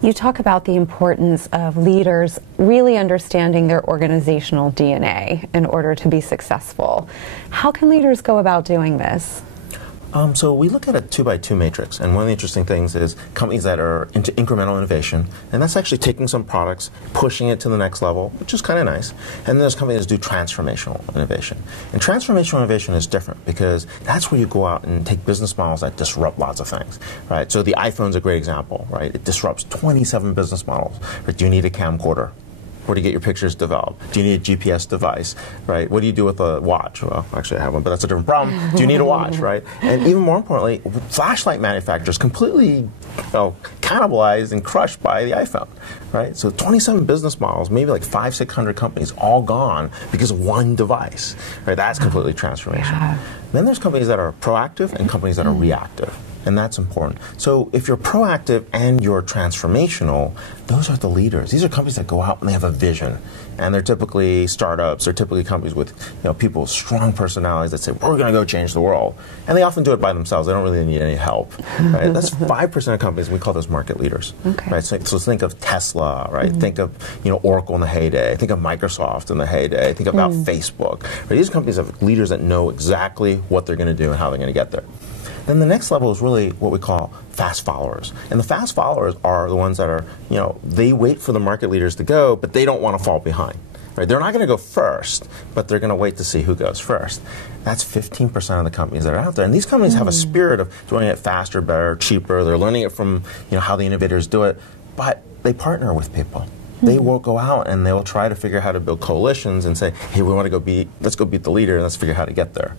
You talk about the importance of leaders really understanding their organizational DNA in order to be successful. How can leaders go about doing this? So we look at a 2x2 matrix, and one of the interesting things is companies that are into incremental innovation, and that's actually taking some products, pushing it to the next level, which is kind of nice. And then there's companies that do transformational innovation. And transformational innovation is different because that's where you go out and take business models that disrupt lots of things, right? So the iPhone's a great example, right? It disrupts 27 business models. Right? Do you need a camcorder? Where do you get your pictures developed? Do you need a GPS device, right? What do you do with a watch? Well, actually I have one, but that's a different problem. Do you need a watch, right? And even more importantly, flashlight manufacturers completely cannibalized and crushed by the iPhone, right? So 27 business models, maybe like 500-600 companies, all gone because of one device, right? That's completely transformational. Yeah. Then there's companies that are proactive and companies that are reactive. And that's important. So if you're proactive and you're transformational, those are the leaders. These are companies that go out and they have a vision. And they're typically startups, they're typically companies with people with strong personalities that say, we're going to go change the world. And they often do it by themselves. They don't really need any help. Right? That's 5% of companies. We call those market leaders. Okay. Right? So think of Tesla, right? Think of Oracle in the heyday. Think of Microsoft in the heyday. Think about Facebook. Right? These companies have leaders that know exactly what they're going to do and how they're going to get there. Then the next level is really what we call fast followers. And the fast followers are the ones that are, they wait for the market leaders to go, but they don't want to fall behind. Right? They're not going to go first, but they're going to wait to see who goes first. That's 15% of the companies that are out there. And these companies have a spirit of doing it faster, better, cheaper. They're learning it from how the innovators do it, but they partner with people. They will go out and they will try to figure out how to build coalitions and say, hey, we want to let's go beat the leader and let's figure out how to get there,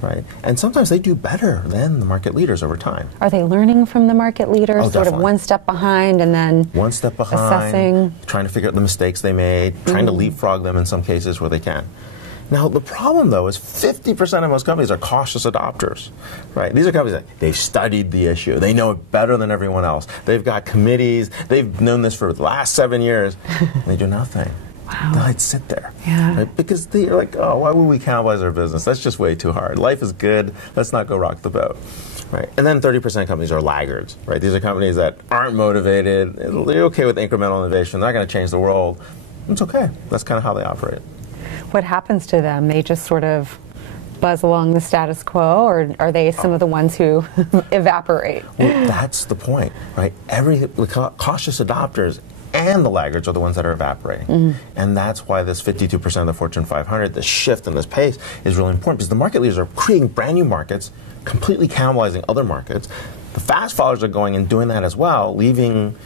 right? And sometimes they do better than the market leaders over time. Are they learning from the market leaders, sort of one step behind and then one step behind, assessing, trying to figure out the mistakes they made, trying to leapfrog them in some cases where they can. Now, the problem, though, is 50% of most companies are cautious adopters, right? These are companies that they've studied the issue. They know it better than everyone else. They've got committees. They've known this for the last 7 years. And they do nothing. Wow. They'll sit there. Yeah. Right? Because they're like, oh, why would we cannibalize our business? That's just way too hard. Life is good. Let's not go rock the boat. Right. And then 30% of companies are laggards, right? These are companies that aren't motivated. They're okay with incremental innovation. They're not going to change the world. It's okay. That's kind of how they operate. What happens to them? They just sort of buzz along the status quo, or are they some of the ones who evaporate? Well, that's the point, right? The cautious adopters and the laggards are the ones that are evaporating. And that's why this 52% of the Fortune 500, this shift and this pace is really important, because the market leaders are creating brand new markets, completely cannibalizing other markets. The fast followers are going and doing that as well, leaving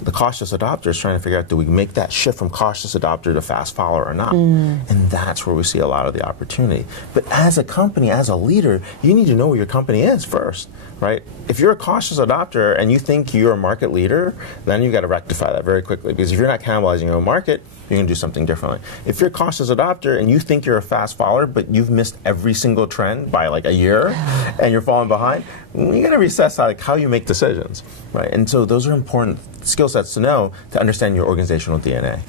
the cautious adopters trying to figure out, do we make that shift from cautious adopter to fast follower or not? And that's where we see a lot of the opportunity. But as a company, as a leader, you need to know where your company is first, right? If you're a cautious adopter and you think you're a market leader, then you've got to rectify that very quickly, because if you're not cannibalizing your own market, you're going to do something differently. If you're a cautious adopter and you think you're a fast follower, but you've missed every single trend by like a year and you're falling behind, you got to reassess how you make decisions, right? And so those are important skill sets to know to understand your organizational DNA.